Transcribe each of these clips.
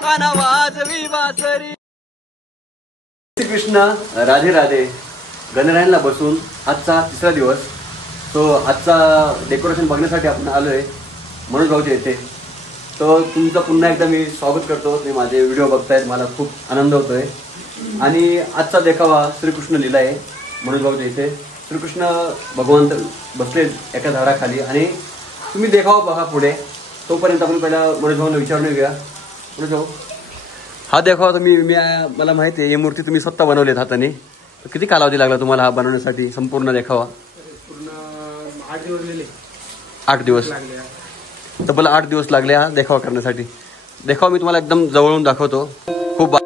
काना वाजवी बासरी. श्री कृष्ण राधे राधे. गणरायांना बसून आजचा तिसरा दिवस. तो आजचा डेकोरेशन बघण्यासाठी आपण आलोय मनोज भाऊच्या इथे. तो तुमचं पुन्हा एकदा मी स्वागत करतो. तुम्ही माझे व्हिडिओ बघतायत, मला खूप आनंद होतोय. आणि आजचा देखावा श्रीकृष्ण लीला आहे मनोज भाऊच्या इथे. श्रीकृष्ण भगवंत बसले एका झाडाखाली आणि तुम्ही देखावा बघा पुढे. तोपर्यंत आपण पहिला मनोज भाऊला विचारून घेऊया. मनोज भाऊ, हा देखावा तुम्ही मला माहिती आहे, ही मूर्ती तुम्ही स्वतः बनवलीत हाताने. किती कालावधी लागला तुम्हाला हा बनवण्यासाठी संपूर्ण देखावा? पूर्ण 8 दिवस गेले. 8 दिवस तब्बल 8 दिवस लागले हा देखावा करण्यासाठी. देखावा मी तुम्हाला एकदम जवळून दाखवतो. खूप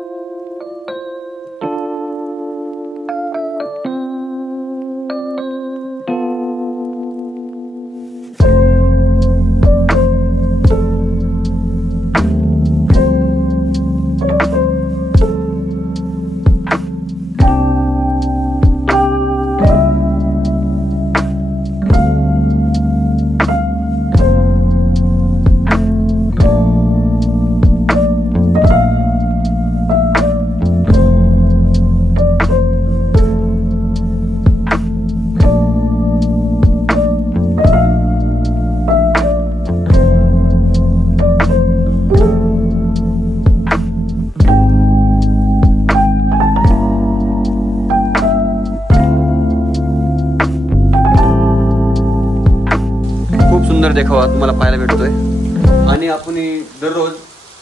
सुंदर देखावा तुम्हाला पाहायला भेटतोय. आणि आपण दररोज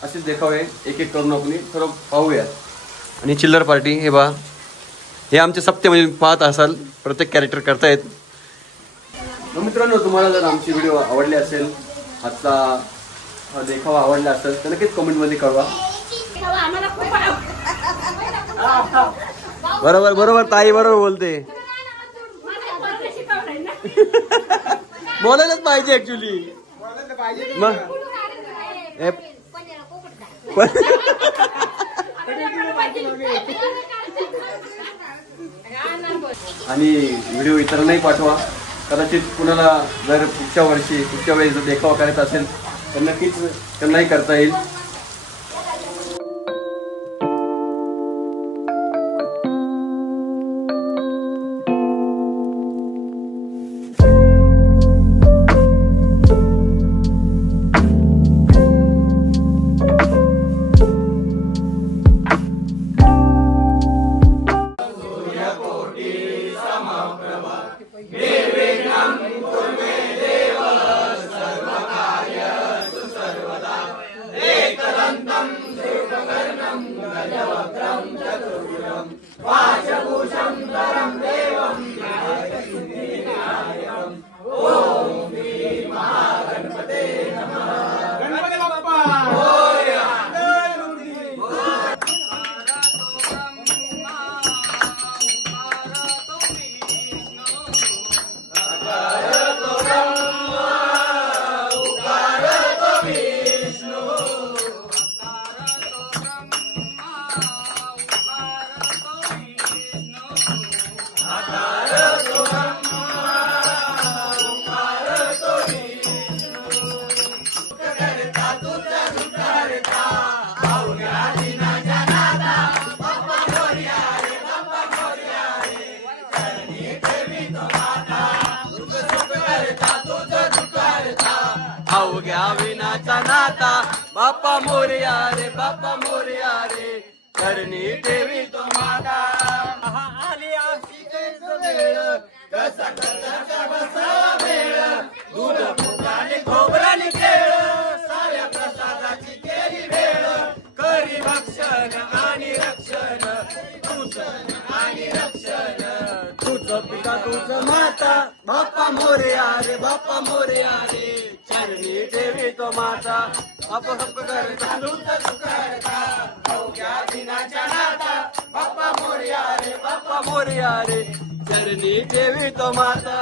असेच देखावे एक एक करून आपण सर्व पाहूयात. आणि चिल्लर पार्टी हे बा, हे आमचे सप्ते म्हणजे पाहत असाल प्रत्येक कॅरेक्टर करतायत. मित्रांनो, तुम्हाला जर आमची व्हिडिओ आवडली असेल, आजचा हा देखावा आवडला असेल तर नक्कीच कमेंटमध्ये कळवा. बरोबर बरोबर ताई बरोबर बोलते. बोलायलाच पाहिजे ऍक्च्युली. मग आणि व्हिडिओ इतरांनाही पाठवा. कदाचित कुणाला जर पुढच्या वेळेस जर देखावा करायचा असेल तर नक्कीच त्यांनाही करता येईल. अवघ्या विनाचा नाता बाप्पा मोरया रे, बाप्पा मोरया रे, करणी ठेवी तो माता. आली आशीष वेळ कसा कसा बसा वेळ, दूध फुटाने खोबराने खेळ, साऱ्या प्रसादाची केली वेळ, करी भक्षण आणि रक्षण, पूजन आणि रक्षण, तुझं पिता तुझं माता, बाप्पा मोरया रे, बाप्पा मोरया रे, चरणी ठेवी तो माता. अपहप करता दूध करता अवघ्या दिनाच्या नाता, बाप्पा मोरया रे, बाप्पा मोरया रे, चरणी ठेवी तो माता.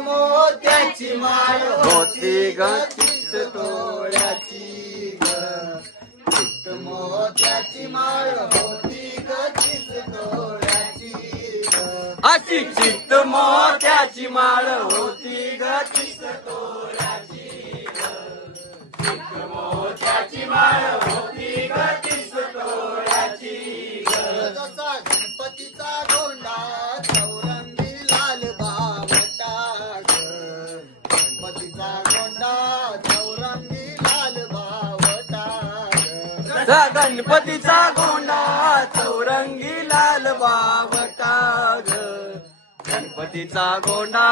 मोत्याची माळ होती गतीच तोळ्याची ग, मोत्याची माळ होती गतीच तोळ्याची ग, अशी चित्त मोत्याची माळ होती गतीच तोळ्याची ग. गणपतीचा गोंडा चौरंगी लाल बावटा ग गणपतीचा गोंडा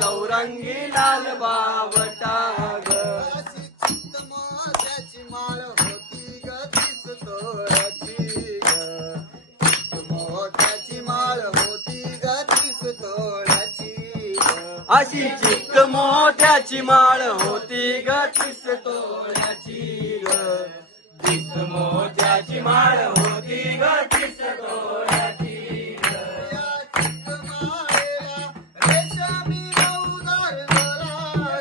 चौरंगी लाल बावटा ग चित्तमोत्याची माळ होती ग 30 तोळ्याची ग चित्तमोत्याची माळ होती ग 30 तोळ्याची अशी चित्त मोत्याची माळ होती ग 30 तोळ्याची ग 30 मोत्याची माळ होती ग 30 तोळ्याची रेशमी नऊदार दोरा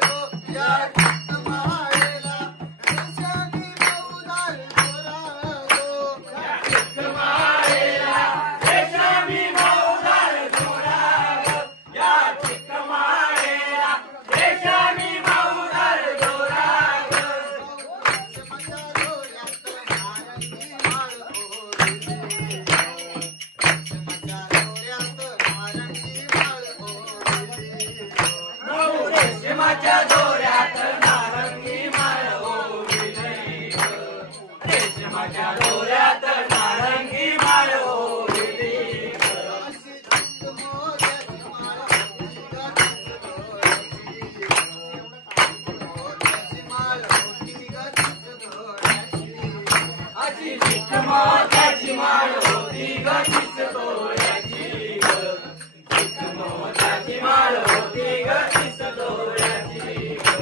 गो या चित्तमाळेला रेशमी नऊदार दोरा गो या चित्तमाळेला रेशमी नऊदार दोरा ग या चित्तमाळेला रेशमी नऊदार दोरा ग रेशमाच्या दोऱ्यात नारंगी माळ ओढली रेशमाच्या दोऱ्यात नारंगी माळ ओढली अशी चित्त मोत्याची माळ होती ग 30 तोळ्याची ग चित्त मोत्याची माळ होती ग 30 तोळ्याची ग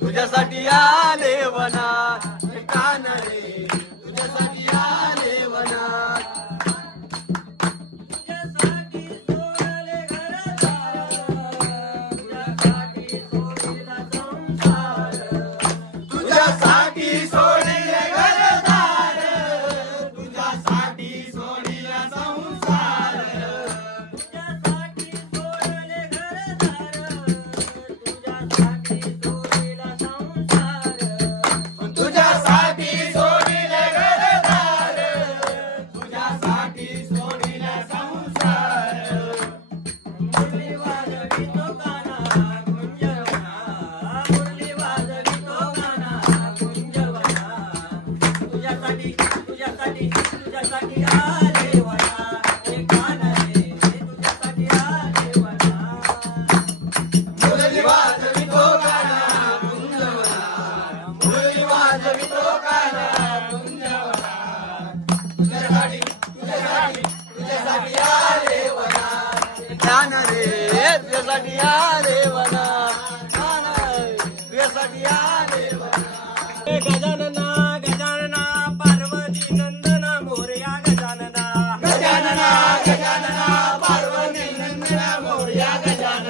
तुझ्यासाठी आले वना कान रे तुझ्यासाठी आले वना तुझ्यासाठी सोडिले घरदार तुझ्यासाठी सोडिला संसार तुझ्यासाठी सोडले घरदार तुझ्यासाठी सोडिला संसार तुझ्यासाठी सोडिले घरदार तुझ्यासाठी सोडिला संसार मुरली वाजवी तो गाना गुंजवना मुरली वाजवी तो गाना गुंजवना तुझ्यासाठी तुझ्यासाठी तुझ्यासाठी आले वना हे गाणं रे तुझ्यासाठी आले वना मुरली वाजवी तो गाना गुंजवना मुरली वाजवी तो गाना गुंजवना तुझ्यासाठी तुझ्यासाठी तुझ्यासाठी आले वना ज्ञान रे तुझ्यासाठी आले वना ज्ञान तुझ्यासाठी आले वना गजानना गजानना पार्वती नंदना मोरया गजानना गजानना गजानना पार्वती नंदना मोरया गजानना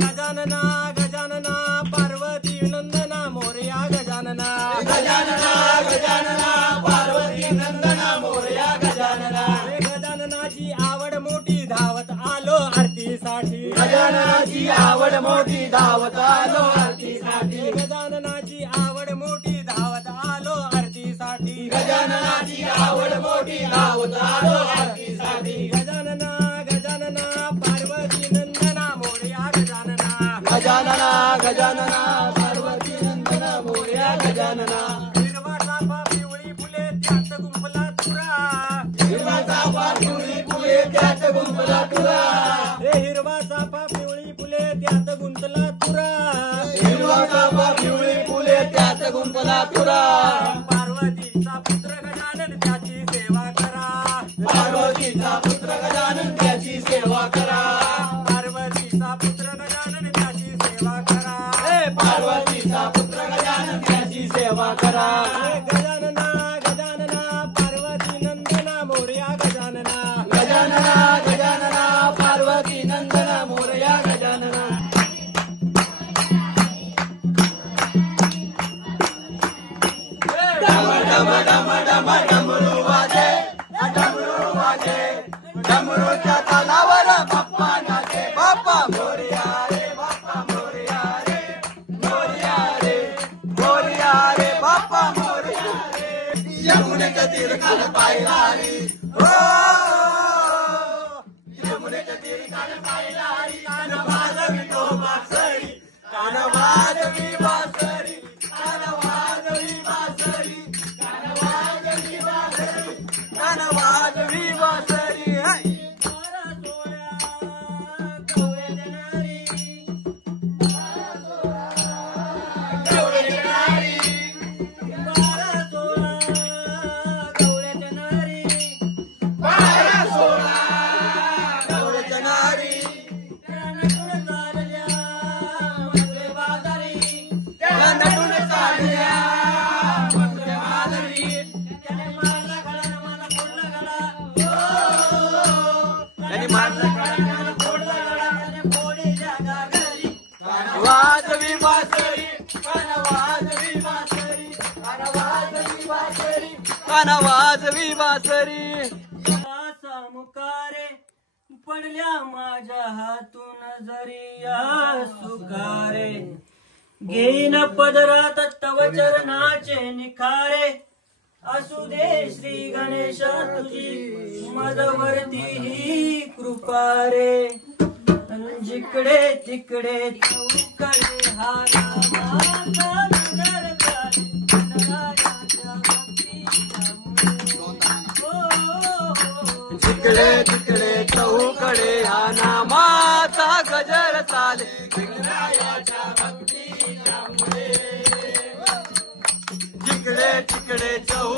गजानना गजानना पार्वती नंदना मोरया गजानना गजानना गजानना पार्वती नंदना मोरया गजानना गजाननाची आवड मोठी धावत आलो आरतीसाठी गजानना गजाननाची आवड मोठी धावत आलो आरतीसाठी गजाननाची आवड मोठी धावत आलो आरतीसाठी गजाननाची आवड मोठी धावत आलो आरतीसाठी गजानना गजानना पार्वती नंदना मोरया गजानना गजानना गजानना पार्वती नंदना मोरया गजानना हिरवा चाफा पिवळी फुले त्यात गुंफला तुरा हिरवा चाफा पिवळी फुले त्यात गुंफला तुरा रे हिरवा चाफा पिवळी फुले त्यात गुंतला तुरा हिरवा चाफा पिवळी फुले त्यात गुंफला तुरा पार्वतीचा पुत्र गजानन त्याची सेवा करा पार्वतीचा पुत्र गजानन त्याची सेवा करा पार्वतीचा पुत्र गजानन त्याची सेवा करा पार्वतीचा पुत्र गजानन त्याची सेवा करा गजानना गजानना पार्वती नंदना मोरया गजानना गजानना गजानना पार्वती नंदना मोरया गजानना डम डम डम डमरू वाजे डमरू वाजे डमरूच्या तालावर बाप्पा नाचे बाप्पा मोरया रे बाप्पा मोरया रे मोरया रे मोरया रे बाप्पा मोरया रे यमुनेच्या तीर्थाला पाहिला रे हो यमुनेच्या तीर्थाला पाहिला रे कान वाजवी तो बासरी कान वाजवी बासरी कान वाजवी बासरी कान वाजवी बासरी कान वाजवी बासरी हाय वाजवी बासरी कान वाजवी बासरी कान वाजवी बासरी कान वाजवी बासरी मुकारे पडल्या माझ्या हातून जरिया सुकारे घेईन पदरात तव चरणाचे निखारे असू दे श्री गणेश तुझी मदवरती ही कृपा रे जिकडे तिकडे चौकडे हा नामाचा नगर चाले नराच्या भक्तीमुळे जिकडे तिकडे चौकडे हा नामाचा गजर चाले विघ्नायाच्या भक्तीच्यामुळे जिकडे तिकडे चौ